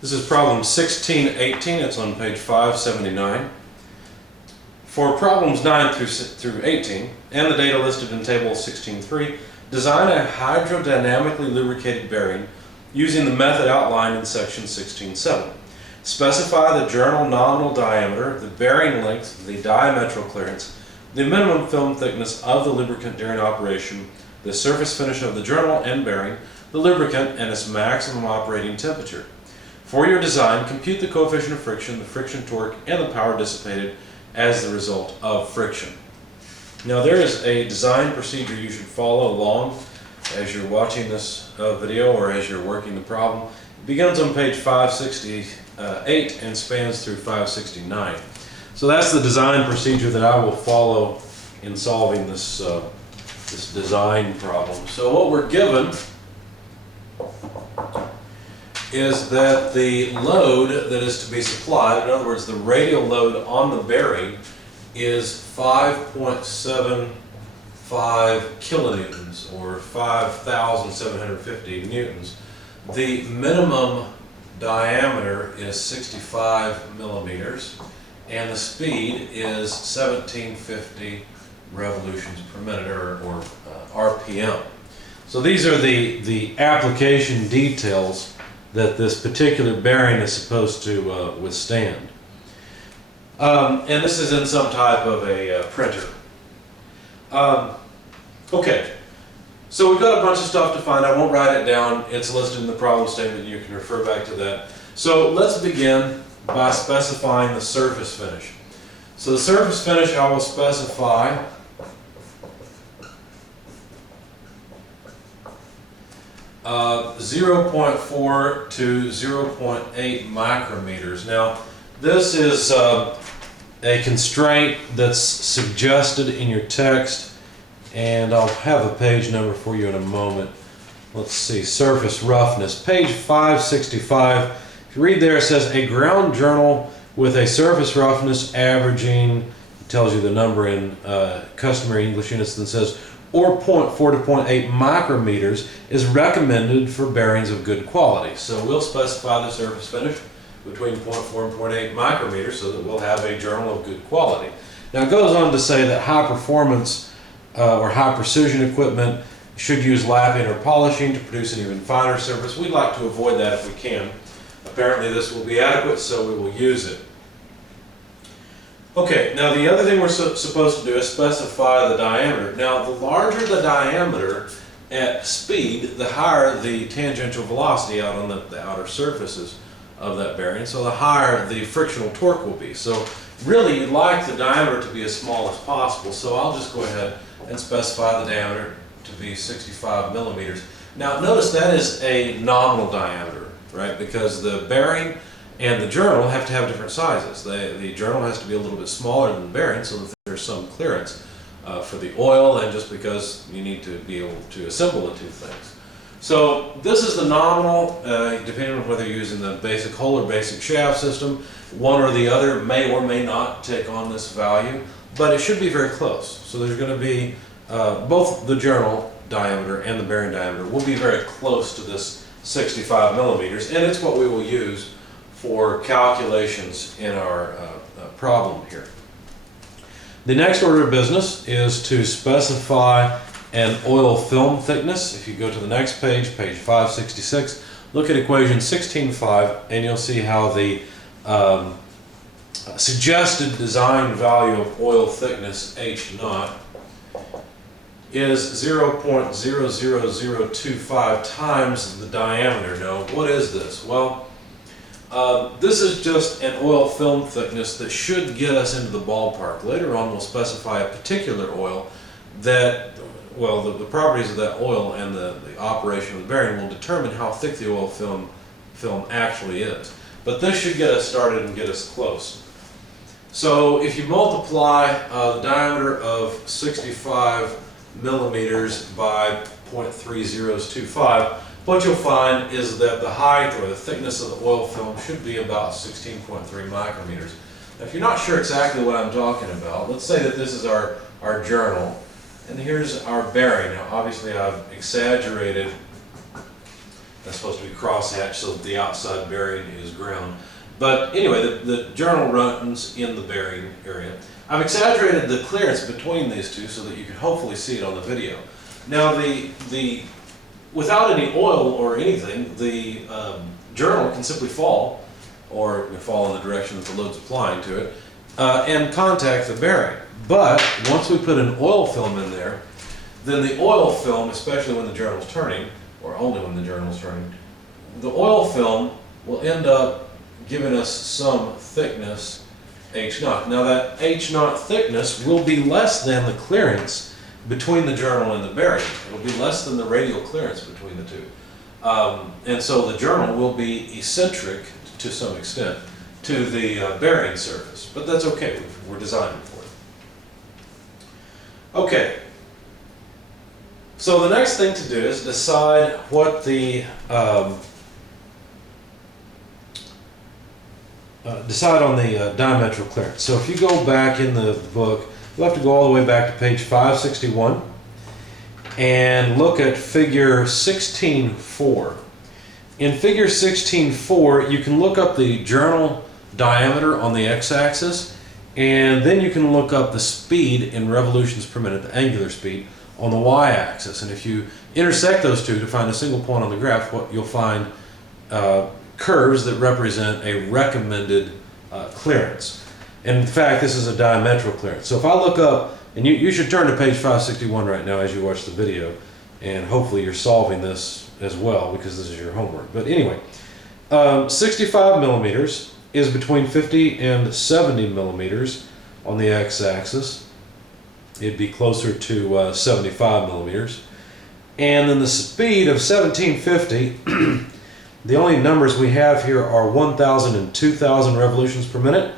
This is problem 1618. It's on page 579. For problems 9 through 18 and the data listed in table 16.3, design a hydrodynamically lubricated bearing using the method outlined in section 16.7. Specify the journal nominal diameter, the bearing length, the diametric clearance, the minimum film thickness of the lubricant during operation, the surface finish of the journal and bearing, the lubricant, and its maximum operating temperature. For your design, compute the coefficient of friction, the friction torque, and the power dissipated as the result of friction. Now there is a design procedure you should follow along as you're watching this video or as you're working the problem. It begins on page 568 and spans through 569. So that's the design procedure that I will follow in solving this, this design problem. So what we're given is that the load that is to be supplied, in other words the radial load on the bearing, is 5.75 kilonewtons or 5,750 newtons. The minimum diameter is 65 millimeters and the speed is 1750 revolutions per minute or RPM. So these are the application details that this particular bearing is supposed to withstand. And this is in some type of a printer. Okay, so we've got a bunch of stuff to find. I won't write it down. It's listed in the problem statement. You can refer back to that. So let's begin by specifying the surface finish. So the surface finish I will specify uh, 0.4 to 0.8 micrometers. Now, this is a constraint that's suggested in your text, and I'll have a page number for you in a moment. Let's see, surface roughness, page 565. If you read there, it says a ground journal with a surface roughness averaging, it tells you the number in customary English units, and says or 0.4 to 0.8 micrometers is recommended for bearings of good quality. So we'll specify the surface finish between 0.4 and 0.8 micrometers so that we'll have a journal of good quality. Now it goes on to say that high performance or high precision equipment should use lapping or polishing to produce an even finer surface. We'd like to avoid that if we can. Apparently this will be adequate, so we will use it. Okay, now the other thing we're supposed to do is specify the diameter. Now the larger the diameter at speed, the higher the tangential velocity out on the outer surfaces of that bearing, so the higher the frictional torque will be. So really you'd like the diameter to be as small as possible, so I'll just go ahead and specify the diameter to be 65 millimeters. Now notice that is a nominal diameter, right? Because the bearing and the journal have to have different sizes. The journal has to be a little bit smaller than the bearing so that there's some clearance for the oil, and just because you need to be able to assemble the two things. So this is the nominal, depending on whether you're using the basic hull or basic shaft system. One or the other may or may not take on this value, but it should be very close. So there's going to be both the journal diameter and the bearing diameter will be very close to this 65 millimeters, and it's what we will use for calculations in our problem here. The next order of business is to specify an oil film thickness. If you go to the next page, page 566, look at equation 16.5, and you'll see how the suggested design value of oil thickness H naught is 0.00025 times the diameter. Now, what is this? Well, this is just an oil film thickness that should get us into the ballpark. Later on we'll specify a particular oil that, well, the properties of that oil and the operation of the bearing will determine how thick the oil film actually is. But this should get us started and get us close. So if you multiply the diameter of 65 millimeters by 0.3025, what you'll find is that the height or the thickness of the oil film should be about 16.3 micrometers. Now, if you're not sure exactly what I'm talking about, let's say that this is our journal, and here's our bearing. Now, obviously, I've exaggerated That's supposed to be crosshatched so that the outside bearing is ground. But anyway, the journal runs in the bearing area. I've exaggerated the clearance between these two so that you can hopefully see it on the video. Now, without any oil or anything, the journal can simply fall, or fall in the direction that the load's applying to it, and contact the bearing. But once we put an oil film in there, then the oil film, especially when the journal's turning, or only when the journal's turning, the oil film will end up giving us some thickness, H0. Now that H0 thickness will be less than the clearance between the journal and the bearing. It will be less than the radial clearance between the two. And so the journal will be eccentric to some extent to the bearing surface, but that's okay, we're designing for it. Okay, so the next thing to do is decide what the decide on the diametric clearance. So if you go back in the book, you'll have to go all the way back to page 561 and look at figure 16.4. In figure 16.4, you can look up the journal diameter on the x-axis, and then you can look up the speed in revolutions per minute, the angular speed, on the y-axis. And if you intersect those two to find a single point on the graph, what you'll find curves that represent a recommended clearance. And in fact, this is a diametric clearance. So if I look up, and you should turn to page 561 right now as you watch the video, and hopefully you're solving this as well because this is your homework. But anyway, 65 millimeters is between 50 and 70 millimeters on the x-axis. It'd be closer to 75 millimeters. And then the speed of 1750, the only numbers we have here are 1,000 and 2,000 revolutions per minute.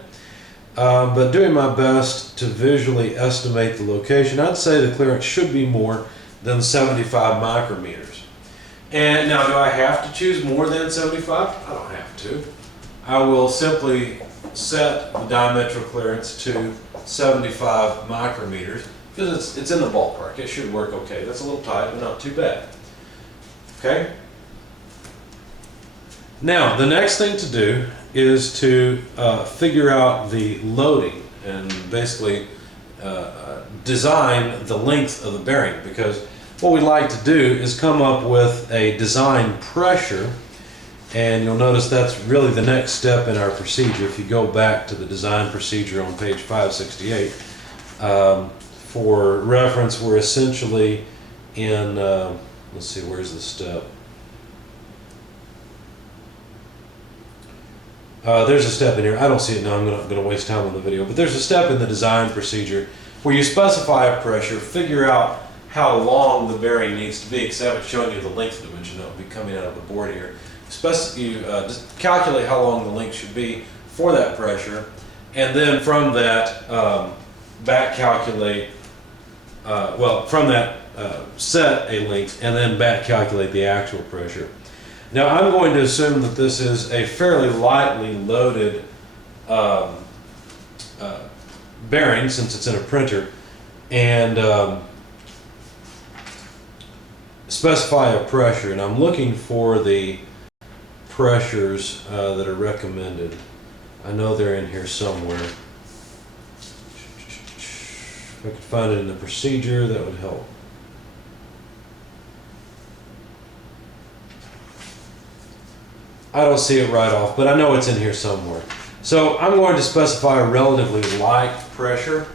But doing my best to visually estimate the location, I'd say the clearance should be more than 75 micrometers. And now, do I have to choose more than 75? I don't have to. I will simply set the diametric clearance to 75 micrometers because it's in the ballpark. It should work okay. That's a little tight, but not too bad. Okay? Now, the next thing to do is to figure out the loading and basically design the length of the bearing, because what we like to do is come up with a design pressure, and you'll notice that's really the next step in our procedure. If you go back to the design procedure on page 568, for reference, we're essentially in, let's see, where's the step? There's a step in here. I don't see it now. I'm going to waste time on the video. But there's a step in the design procedure where you specify a pressure, figure out how long the bearing needs to be, because I haven't shown you the length dimension that will be coming out of the board here. You just calculate how long the length should be for that pressure, and then from that back calculate, from that set a length, and then back calculate the actual pressure. Now, I'm going to assume that this is a fairly lightly loaded bearing, since it's in a printer, and specify a pressure. And I'm looking for the pressures that are recommended. I know they're in here somewhere. If I could find it in the procedure, that would help. I don't see it right off, but I know it's in here somewhere. So I'm going to specify a relatively light pressure.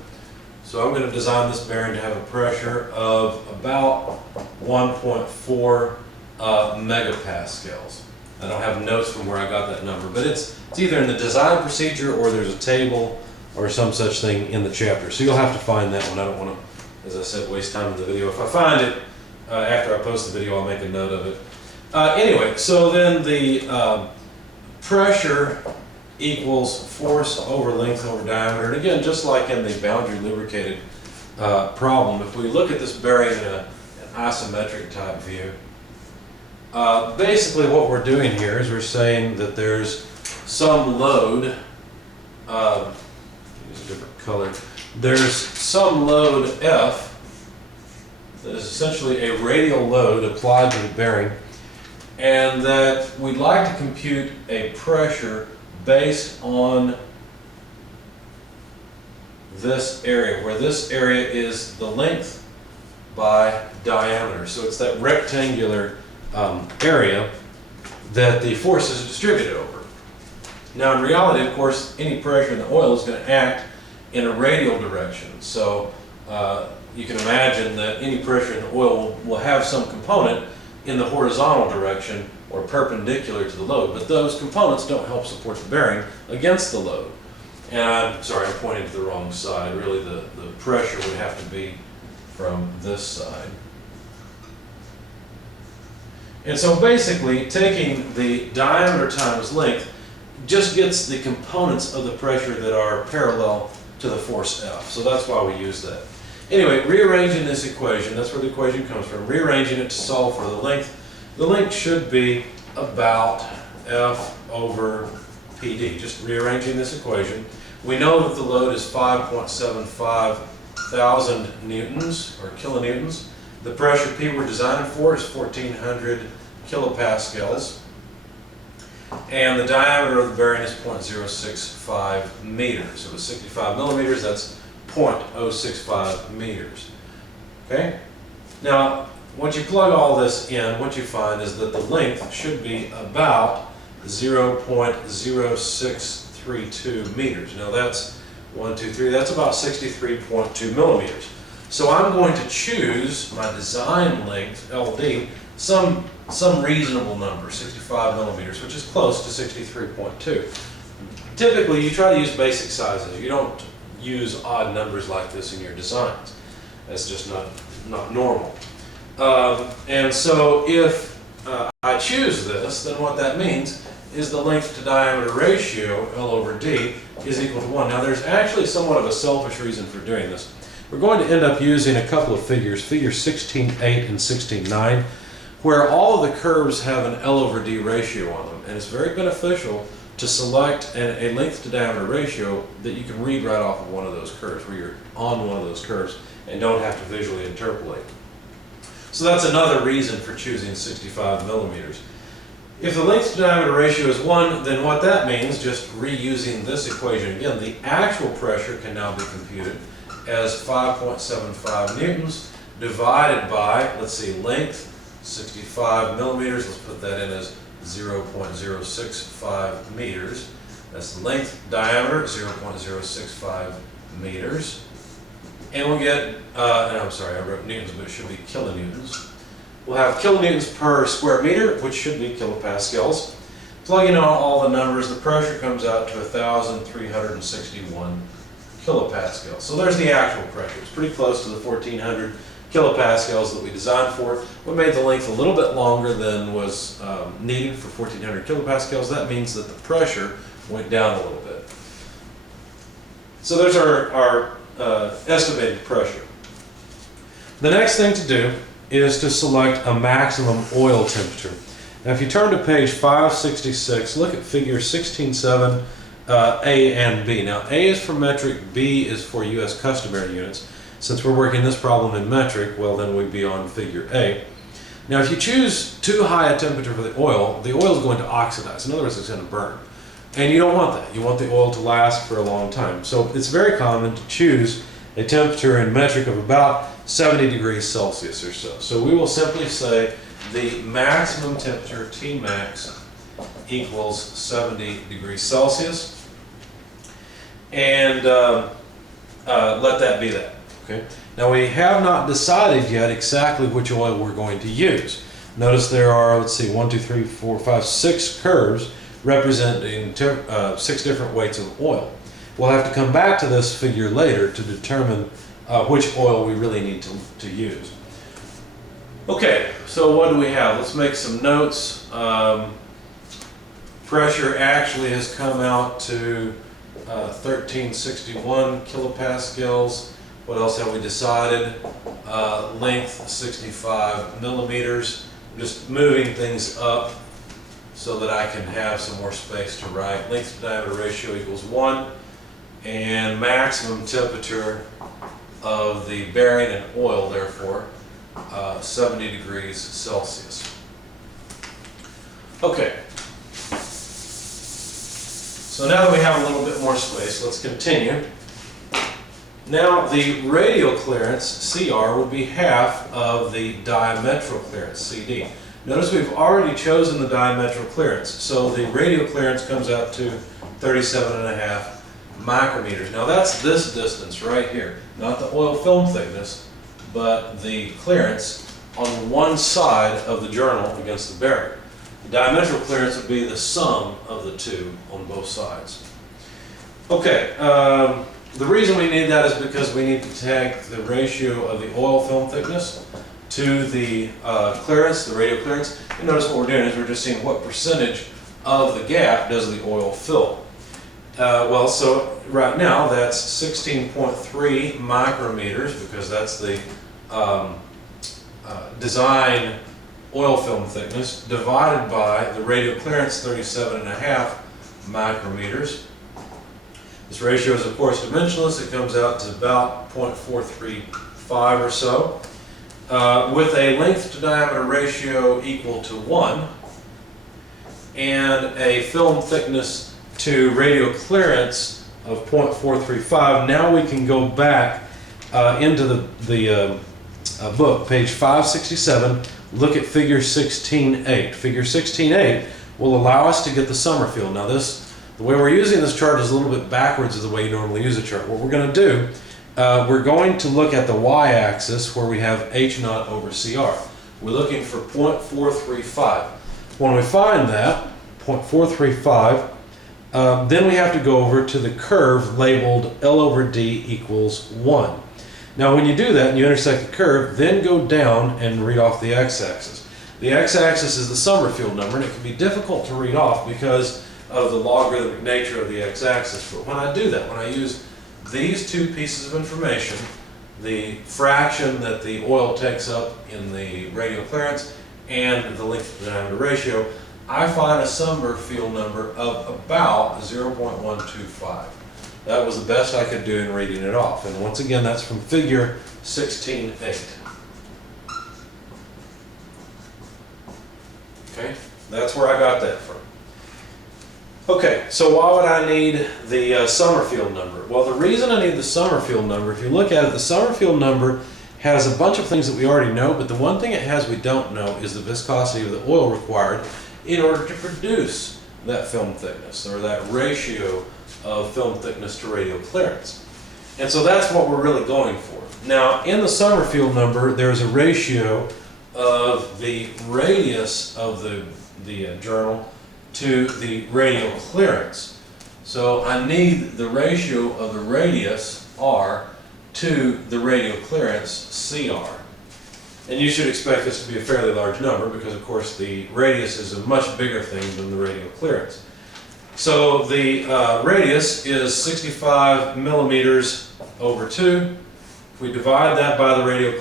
So I'm going to design this bearing to have a pressure of about 1.4 megapascals. I don't have notes from where I got that number, but it's either in the design procedure or there's a table or some such thing in the chapter. So you'll have to find that one. I don't want to, as I said, waste time in the video. If I find it after I post the video, I'll make a note of it. Anyway, so then the pressure equals force over length over diameter. And again, just like in the boundary lubricated problem, if we look at this bearing in an isometric type view, basically what we're doing here is we're saying that there's some load, use a different color, there's some load F that is essentially a radial load applied to the bearing. and that we'd like to compute a pressure based on this area, where this area is the length by diameter. So it's that rectangular area that the force is distributed over. Now in reality, of course, any pressure in the oil is going to act in a radial direction. So you can imagine that any pressure in the oil will have some component in the horizontal direction or perpendicular to the load, but those components don't help support the bearing against the load. And I'm sorry, I'm pointing to the wrong side. Really, the pressure would have to be from this side. And so basically, taking the diameter times length just gets the components of the pressure that are parallel to the force F. So that's why we use that. Anyway, rearranging this equation, that's where the equation comes from, rearranging it to solve for the length. The length should be about F over PD, just rearranging this equation. We know that the load is 5.75 thousand newtons, or kilonewtons. The pressure P we're designing for is 1400 kilopascals. And the diameter of the bearing is 0.065 meters. So with 65 millimeters, that's 0.065 meters. Okay? Now, once you plug all this in, what you find is that the length should be about 0.0632 meters. Now that's 1, 2, 3, that's about 63.2 millimeters. So I'm going to choose my design length, LD, some reasonable number, 65 millimeters, which is close to 63.2. Typically, you try to use basic sizes. You don't use odd numbers like this in your designs. That's just not normal. And so if I choose this, then what that means is the length to diameter ratio, L over D, is equal to 1. Now there's actually somewhat of a selfish reason for doing this. We're going to end up using a couple of figures, figures 16.8 and 16.9, where all of the curves have an L over D ratio on them. And it's very beneficial to select a length to diameter ratio that you can read right off of one of those curves, where you're on one of those curves and don't have to visually interpolate. So that's another reason for choosing 65 millimeters. If the length to diameter ratio is 1, then what that means, just reusing this equation again, the actual pressure can now be computed as 5.75 newtons divided by, let's see, length, 65 millimeters, let's put that in as 0.065 meters. That's the length, diameter, 0.065 meters. And we'll get, I'm sorry, I wrote newtons, but it should be kilonewtons. We'll have kilonewtons per square meter, which should be kilopascals. Plugging in all the numbers, the pressure comes out to 1,361 kilopascals. So there's the actual pressure. It's pretty close to the 1,400 kilopascals that we designed for. We made the length a little bit longer than was needed for 1,400 kilopascals. That means that the pressure went down a little bit. So there's our estimated pressure. The next thing to do is to select a maximum oil temperature. Now if you turn to page 566, look at figure 16.7, A and B. Now A is for metric, B is for US customary units. Since we're working this problem in metric, well then we'd be on figure A. Now if you choose too high a temperature for the oil is going to oxidize. In other words, it's going to burn. And you don't want that. You want the oil to last for a long time. So it's very common to choose a temperature in metric of about 70 degrees Celsius or so. So we will simply say the maximum temperature, Tmax, equals 70 degrees Celsius. And let that be that. Okay. Now we have not decided yet exactly which oil we're going to use. Notice there are, let's see, 1, 2, 3, 4, 5, 6 curves representing 6 different weights of oil. We'll have to come back to this figure later to determine which oil we really need to use. Okay, so what do we have? Let's make some notes. Pressure actually has come out to 1361 kilopascals. What else have we decided? Length 65 millimeters. Just moving things up so that I can have some more space to write. Length to diameter ratio equals 1. And maximum temperature of the bearing and oil, therefore, 70 degrees Celsius. Okay. So now that we have a little bit more space, let's continue. Now the radial clearance, CR, would be half of the diametric clearance, CD. Notice we've already chosen the diametric clearance, so the radial clearance comes out to 37.5 micrometers. Now that's this distance right here, not the oil film thickness, but the clearance on one side of the journal against the barrier. The diametric clearance would be the sum of the two on both sides. Okay, the reason we need that is because we need to take the ratio of the oil film thickness to the clearance, the radial clearance. And notice what we're doing is we're just seeing what percentage of the gap does the oil fill. Well, so right now that's 16.3 micrometers because that's the design oil film thickness divided by the radial clearance, 37.5 micrometers. This ratio is of course dimensionless. It comes out to about 0.435 or so. With a length to diameter ratio equal to 1 and a film thickness to radial clearance of 0.435, now we can go back into the book, page 567, look at figure 16.8. Figure 16.8 will allow us to get the Summerfield. Now the way we're using this chart is a little bit backwards of the way you normally use a chart. What we're going to do, we're going to look at the y-axis where we have H naught over CR. We're looking for 0.435. When we find that, 0.435, then we have to go over to the curve labeled L over D equals 1. Now when you do that and you intersect the curve, then go down and read off the x-axis. The x-axis is the Summerfield number, and it can be difficult to read off because of the logarithmic nature of the x-axis. But when I do that, when I use these two pieces of information, the fraction that the oil takes up in the radial clearance and the length to diameter ratio, I find a Summerfield number of about 0.125. That was the best I could do in reading it off. And once again, that's from figure 16.8. Okay, that's where I got that from. Okay, so why would I need the Summerfield number? Well, the reason I need the Summerfield number, if you look at it, the Summerfield number has a bunch of things that we already know, but the one thing it has we don't know is the viscosity of the oil required in order to produce that film thickness, or that ratio of film thickness to radial clearance. And so that's what we're really going for. Now, in the Summerfield number, there's a ratio of the radius of the journal to the radial clearance. So I need the ratio of the radius, R, to the radial clearance, CR. And you should expect this to be a fairly large number because, of course, the radius is a much bigger thing than the radial clearance. So the radius is 65 millimeters over 2. If we divide that by the radial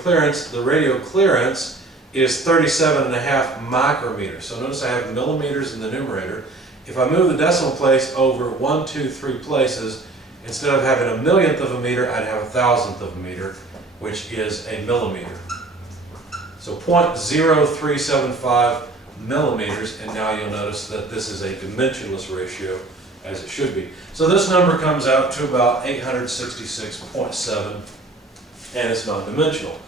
clearance is 37.5 micrometers. So notice I have millimeters in the numerator. If I move the decimal place over 1, 2, 3 places, instead of having a millionth of a meter, I'd have a thousandth of a meter, which is a millimeter. So 0.0375 millimeters, and now you'll notice that this is a dimensionless ratio, as it should be. So this number comes out to about 866.7, and it's non-dimensional.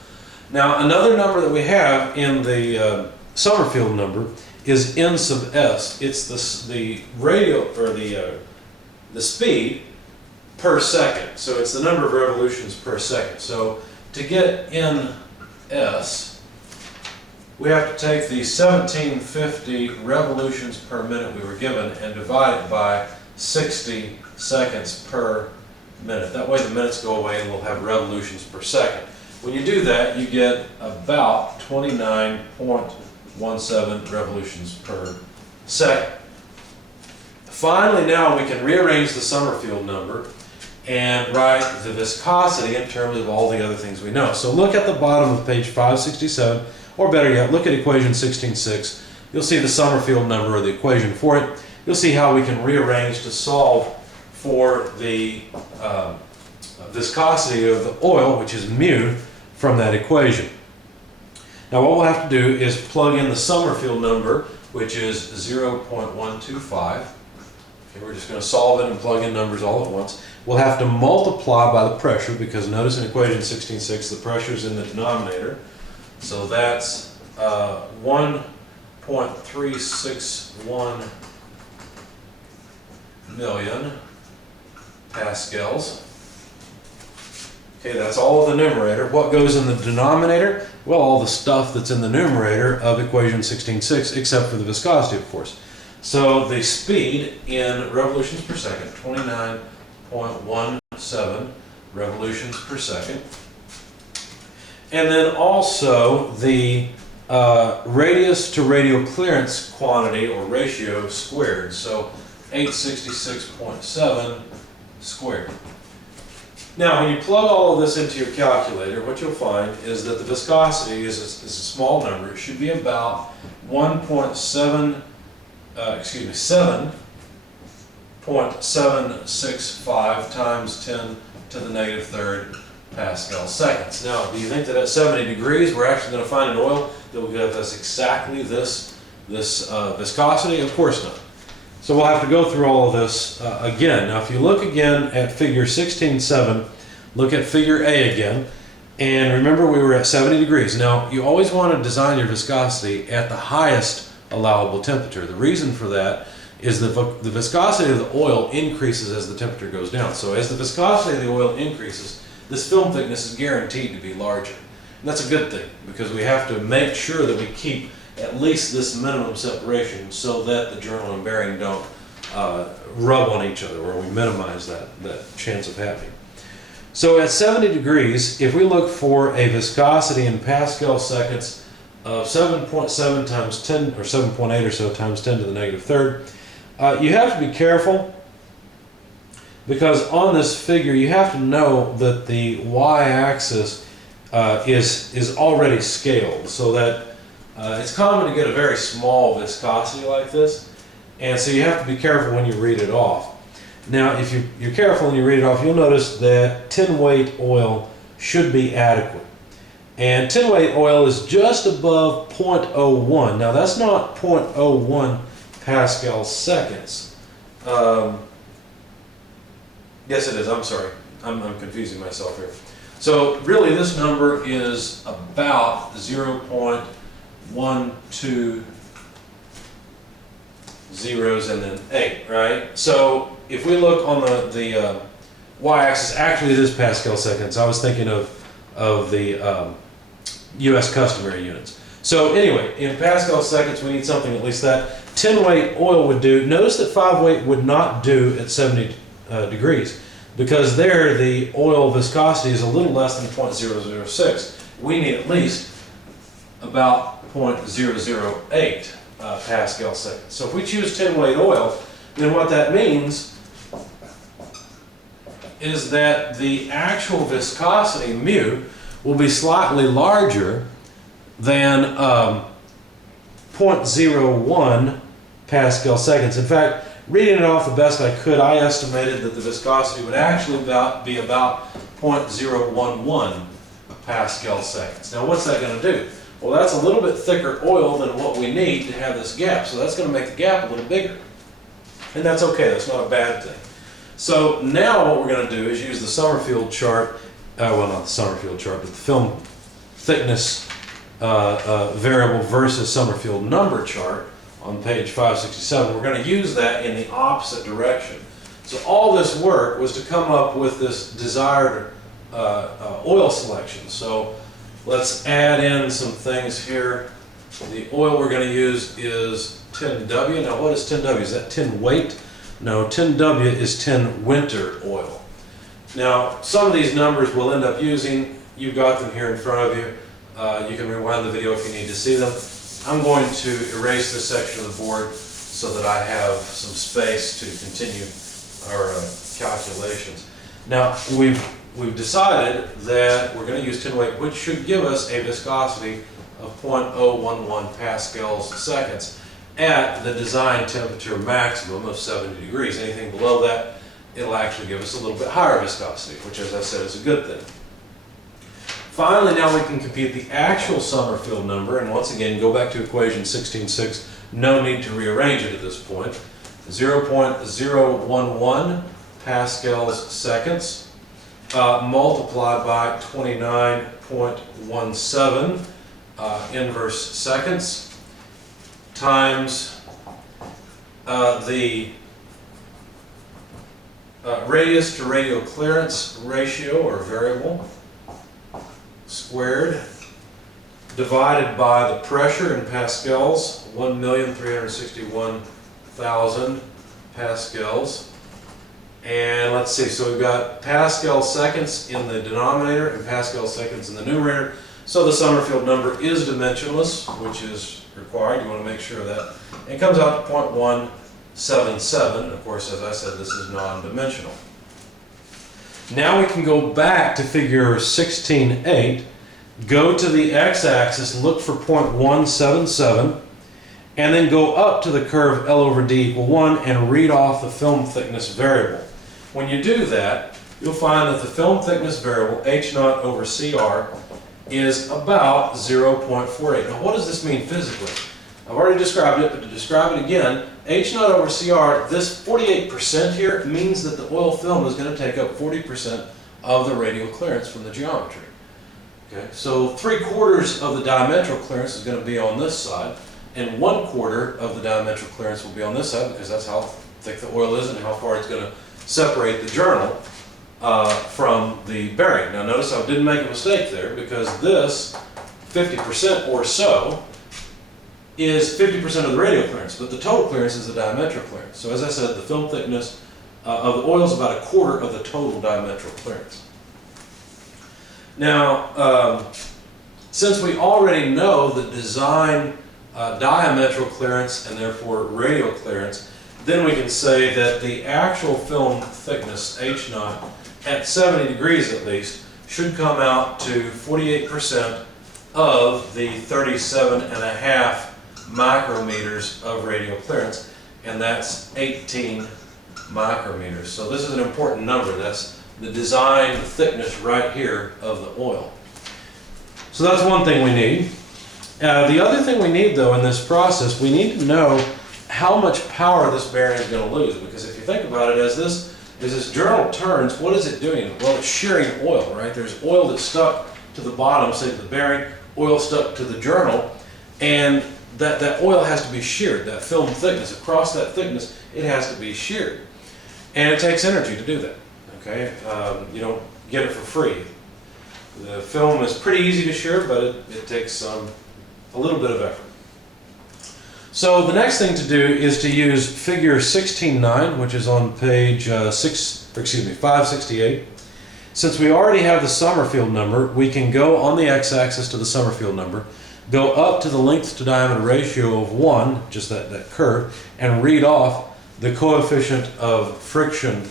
Now another number that we have in the Summerfield number is N sub s. It's the radial, or the speed per second. So it's the number of revolutions per second. So to get Ns, we have to take the 1750 revolutions per minute we were given and divide it by 60 seconds per minute. That way the minutes go away and we'll have revolutions per second. When you do that, you get about 29.17 revolutions per second. Finally, now we can rearrange the Summerfield number and write the viscosity in terms of all the other things we know. So look at the bottom of page 567, or better yet, look at equation 16.6. You'll see the Summerfield number, or the equation for it. You'll see how we can rearrange to solve for the viscosity of the oil, which is mu, from that equation. Now what we'll have to do is plug in the Summerfield number which is 0.125. Okay, we're just going to solve it and plug in numbers all at once. We'll have to multiply by the pressure because notice in equation 16.6 the pressure is in the denominator. So that's 1.361 million pascals. Okay, that's all of the numerator. What goes in the denominator? Well, all the stuff that's in the numerator of equation 16.6, except for the viscosity, of course. So the speed in revolutions per second, 29.17 revolutions per second. And then also the radius to radial clearance quantity or ratio squared. So 866.7 squared. Now, when you plug all of this into your calculator, what you'll find is that the viscosity is a small number. It should be about 7.765 times 10 to the negative third Pascal seconds. Now, do you think that at 70 degrees we're actually going to find an oil that will give us exactly this viscosity? Of course not. So we'll have to go through all of this again. Now, if you look again at figure 16.7, look at figure A again, and remember we were at 70 degrees. Now, you always want to design your viscosity at the highest allowable temperature. The reason for that is the viscosity of the oil increases as the temperature goes down. So as the viscosity of the oil increases, this film thickness is guaranteed to be larger. And that's a good thing because we have to make sure that we keep at least this minimum separation so that the journal and bearing don't rub on each other, or we minimize that chance of happening. So at 70 degrees, if we look for a viscosity in Pascal seconds of 7.7 times 10, or 7.8 or so times 10 to the negative third, you have to be careful because on this figure you have to know that the y-axis is already scaled, so that it's common to get a very small viscosity like this, and so you have to be careful when you read it off. Now, if you're careful when you read it off, you'll notice that tin weight oil should be adequate. And tin weight oil is just above 0.01. Now, that's not 0.01 Pascal seconds. Yes, it is. I'm sorry. I'm confusing myself here. So, really, this number is about 0.1, 2 zeros and then 8, right? So if we look on the y-axis, actually it is Pascal seconds. I was thinking of the U.S. customary units. So anyway, in Pascal seconds we need something at least that. 10 weight oil would do. Notice that 5 weight would not do at 70 degrees because there the oil viscosity is a little less than 0.006. We need at least about 0.008 Pascal seconds. So if we choose 10 weight oil, then what that means is that the actual viscosity, mu, will be slightly larger than 0.01 Pascal seconds. In fact, reading it off the best I could, I estimated that the viscosity would actually be about 0.011 Pascal seconds. Now what's that going to do? Well, that's a little bit thicker oil than what we need to have this gap, so that's going to make the gap a little bigger. And that's okay, that's not a bad thing. So now what we're going to do is use the Summerfield chart, well not the Summerfield chart, but the film thickness variable versus Summerfield number chart on page 567. We're going to use that in the opposite direction. So all this work was to come up with this desired oil selection. So let's add in some things here. The oil we're going to use is 10W. Now what is 10W? Is that 10 weight? No, 10W is 10 winter oil. Now some of these numbers we'll end up using. You've got them here in front of you. You can rewind the video if you need to see them. I'm going to erase this section of the board so that I have some space to continue our calculations. Now we've decided that we're going to use tin weight, which should give us a viscosity of 0.011 pascals seconds at the design temperature maximum of 70 degrees. Anything below that, it'll actually give us a little bit higher viscosity, which, as I said, is a good thing. Finally, now we can compute the actual Summerfield number, and once again, go back to equation 16.6, no need to rearrange it at this point. 0.011 pascals seconds multiplied by 29.17 inverse seconds times the radius to radial clearance ratio, or variable, squared, divided by the pressure in pascals, 1,361,000 pascals. And let's see, so we've got Pascal seconds in the denominator and Pascal seconds in the numerator. So the Summerfield number is dimensionless, which is required. You want to make sure of that. And it comes out to 0.177. Of course, as I said, this is non-dimensional. Now we can go back to figure 16.8, go to the x-axis, look for 0.177, and then go up to the curve L over D equal 1 and read off the film thickness variable. When you do that, you'll find that the film thickness variable, H naught over CR, is about 0.48. Now what does this mean physically? I've already described it, but to describe it again, H naught over CR, this 48% here means that the oil film is going to take up 40% of the radial clearance from the geometry. Okay, so 3/4 of the diametric clearance is going to be on this side, and 1/4 of the diametric clearance will be on this side, because that's how thick the oil is and how far it's going to separate the journal from the bearing. Now notice I didn't make a mistake there, because this 50% or so is 50% of the radial clearance, but the total clearance is the diametric clearance. So as I said, the film thickness of the oil is about 1/4 of the total diametric clearance. Now, since we already know the design diametral clearance and therefore radial clearance, then we can say that the actual film thickness, H naught, at 70 degrees at least, should come out to 48% of the 37.5 micrometers of radial clearance, and that's 18 micrometers. So this is an important number. That's the design thickness right here of the oil. So that's one thing we need. The other thing we need, though, in this process, we need to know how much power this bearing is going to lose, because if you think about it, as this journal turns, what is it doing? Well, it's shearing oil, right? There's oil that's stuck to the bottom, say the bearing, oil stuck to the journal, and that oil has to be sheared, that film thickness. Across that thickness, it has to be sheared. And it takes energy to do that, okay? You don't get it for free. The film is pretty easy to shear, but it takes a little bit of effort. So the next thing to do is to use figure 16.9, which is on page 568. Since we already have the Summerfield number, we can go on the x-axis to the Summerfield number, go up to the length to diameter ratio of 1, just that curve, and read off the coefficient of friction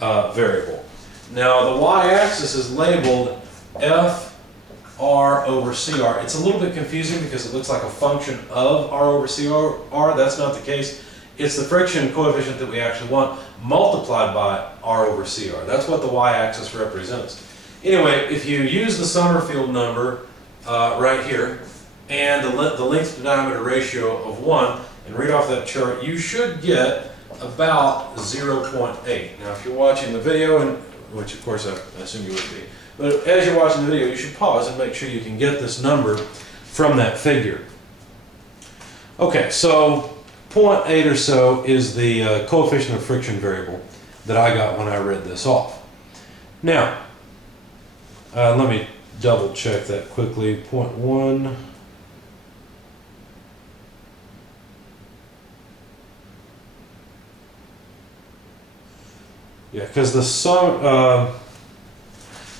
variable. Now the y-axis is labeled FR over CR. It's a little bit confusing because it looks like a function of R over CR. That's not the case. It's the friction coefficient that we actually want multiplied by R over CR. That's what the y-axis represents. Anyway, if you use the Summerfield number right here and the length to diameter ratio of 1 and read off that chart, you should get about 0.8. Now if you're watching the video, and which of course I assume you would be, but as you're watching the video, you should pause and make sure you can get this number from that figure. Okay, so 0.8 or so is the coefficient of friction variable that I got when I read this off. Now, let me double check that quickly. 0.1. Yeah, because the sum,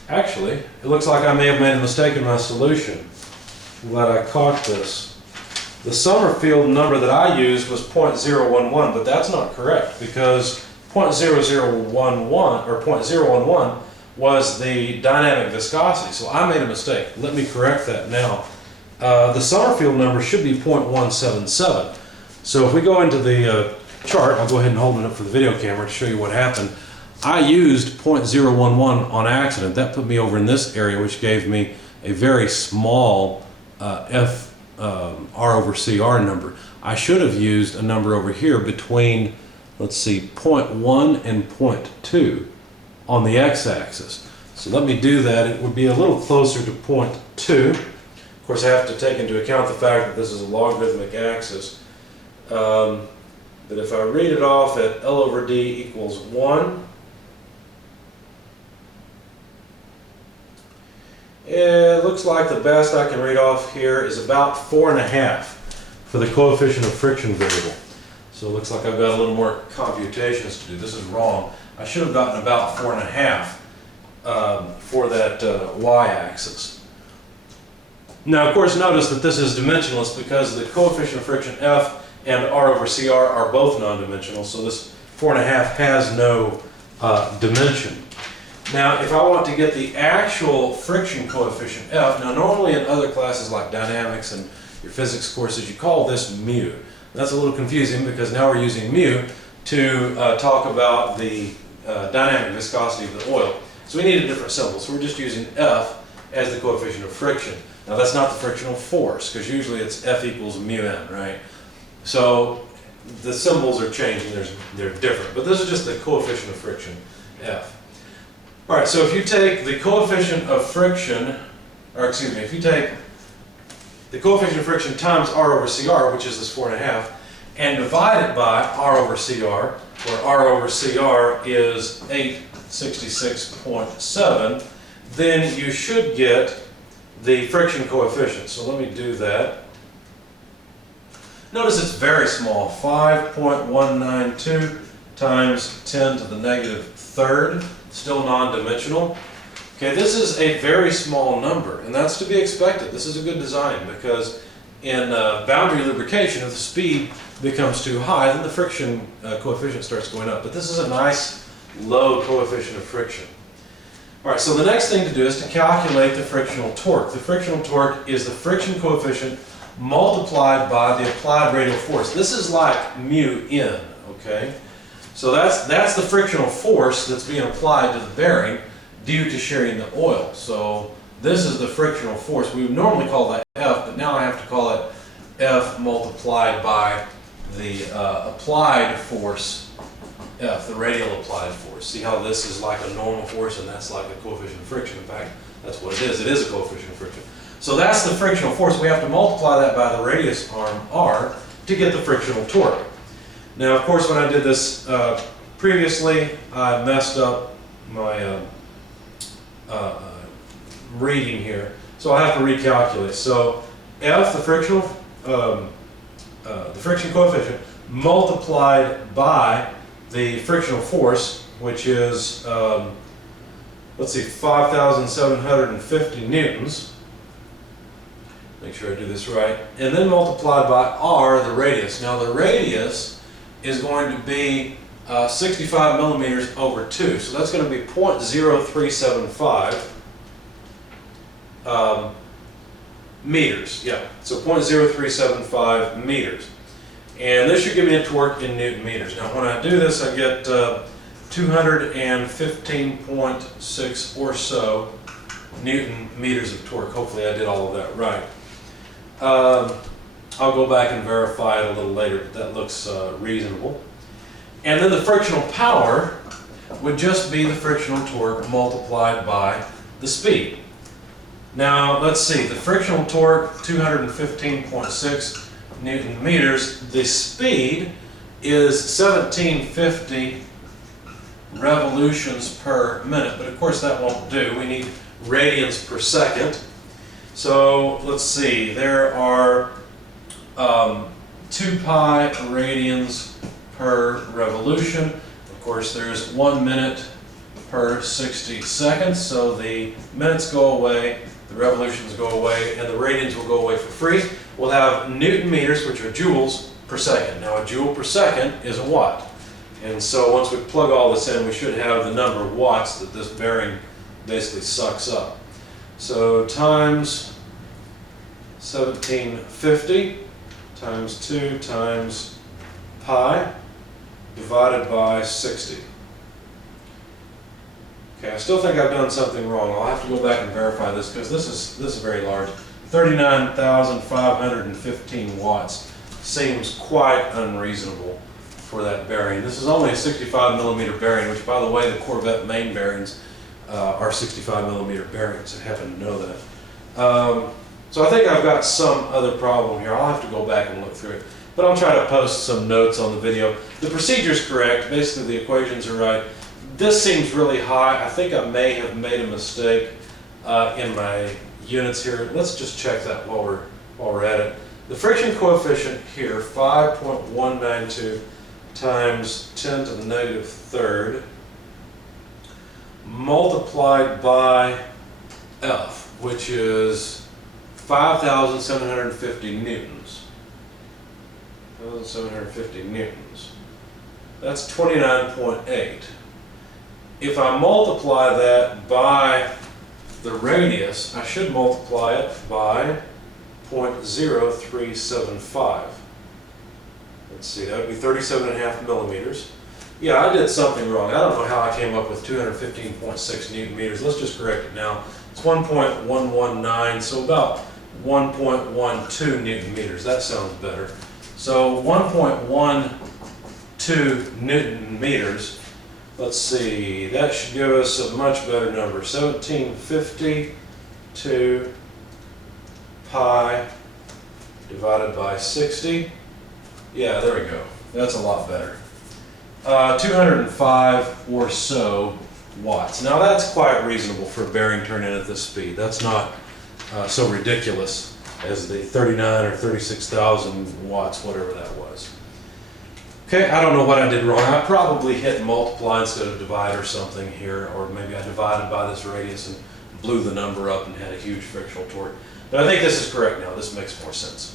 actually, it looks like I may have made a mistake in my solution. I'm glad I caught this. The Summerfield number that I used was 0.011, but that's not correct, because 0.0011 or 0.011 was the dynamic viscosity, so I made a mistake. Let me correct that now. The Summerfield number should be 0.177. So if we go into the chart, I'll go ahead and hold it up for the video camera to show you what happened. I used 0.011 on accident. That put me over in this area, which gave me a very small R over CR number. I should have used a number over here between, let's see, 0.1 and 0.2 on the x-axis. So let me do that. It would be a little closer to 0.2. Of course, I have to take into account the fact that this is a logarithmic axis. But if I read it off at L over D equals 1, it looks like the best I can read off here is about 4.5 for the coefficient of friction variable. So it looks like I've got a little more computations to do. This is wrong. I should have gotten about 4.5 for that y-axis. Now, of course, notice that this is dimensionless because the coefficient of friction F and R over CR are both non-dimensional, so this 4.5 has no dimension. Now, if I want to get the actual friction coefficient F, now normally in other classes like dynamics and your physics courses, you call this mu. That's a little confusing because now we're using mu to talk about the dynamic viscosity of the oil. So we need a different symbol, so we're just using F as the coefficient of friction. Now that's not the frictional force, because usually it's F equals mu n, right? So the symbols are changing, they're different, but this is just the coefficient of friction, F. All right, so if you take the coefficient of friction, or excuse me, if you take the coefficient of friction times R over CR, which is this 4.5, and divide it by R over CR, where R over CR is 866.7, then you should get the friction coefficient. So let me do that. Notice it's very small, 5.192 times 10 to the negative third, still non-dimensional. Okay, this is a very small number, and that's to be expected. This is a good design because in boundary lubrication, if the speed becomes too high, then the friction coefficient starts going up. But this is a nice low coefficient of friction. All right, so the next thing to do is to calculate the frictional torque. The frictional torque is the friction coefficient multiplied by the applied radial force. This is like mu n, okay? So that's the frictional force that's being applied to the bearing due to shearing the oil. So this is the frictional force. We would normally call that F, but now I have to call it F multiplied by the applied force, F, the radial applied force. See how this is like a normal force and that's like a coefficient of friction. In fact, that's what it is. It is a coefficient of friction. So that's the frictional force. We have to multiply that by the radius arm, R, to get the frictional torque. Now, of course, when I did this previously, I messed up my reading here. So I have to recalculate. So F, the friction coefficient, multiplied by the frictional force, which is, let's see, 5,750 newtons. Make sure I do this right. And then multiplied by R, the radius. Now the radius is going to be 65 millimeters over 2. So that's going to be 0.0375 meters. Yeah, so 0.0375 meters. And this should give me a torque in Newton meters. Now when I do this, I get 215.6 or so Newton meters of torque. Hopefully I did all of that right. I'll go back and verify it a little later, but that looks reasonable. And then the frictional power would just be the frictional torque multiplied by the speed. Now, let's see, the frictional torque, 215.6 Newton meters. The speed is 1750 revolutions per minute, but of course that won't do. We need radians per second. So let's see, there are 2 pi radians per revolution. Of course, there's 1 minute per 60 seconds, so the minutes go away, the revolutions go away, and the radians will go away for free. We'll have Newton meters, which are joules per second. Now, a joule per second is a watt. And so once we plug all this in, we should have the number of watts that this bearing basically sucks up. So times 1750 times 2 times pi divided by 60. Okay, I still think I've done something wrong. I'll have to go back and verify this because this is very large. 39,515 watts seems quite unreasonable for that bearing. This is only a 65 millimeter bearing, which, by the way, the Corvette main bearings are 65 millimeter bearings. I happen to know that. So I think I've got some other problem here. I'll have to go back and look through it. But I'll try to post some notes on the video. The procedure's correct. Basically, the equations are right. This seems really high. I think I may have made a mistake in my units here. Let's just check that while we're at it. The friction coefficient here, 5.192 times 10 to the negative third, multiplied by F, which is 5,750 newtons. 5,750 newtons. That's 29.8. If I multiply that by the radius, I should multiply it by 0.0375. Let's see, that would be 37.5 millimeters. Yeah, I did something wrong. I don't know how I came up with 215.6 newton meters. Let's just correct it now. It's 1.119, so about 1.12 newton meters. That sounds better. So 1.12 newton meters. Let's see, that should give us a much better number. 1752 pi divided by 60. Yeah, there we go. That's a lot better. 205 or so watts. Now that's quite reasonable for a bearing turn-in at this speed. That's not so ridiculous as the 39 or 36,000 watts, whatever that was. Okay, I don't know what I did wrong. I probably hit multiply instead of divide or something here, or maybe I divided by this radius and blew the number up and had a huge frictional torque. But I think this is correct now. This makes more sense.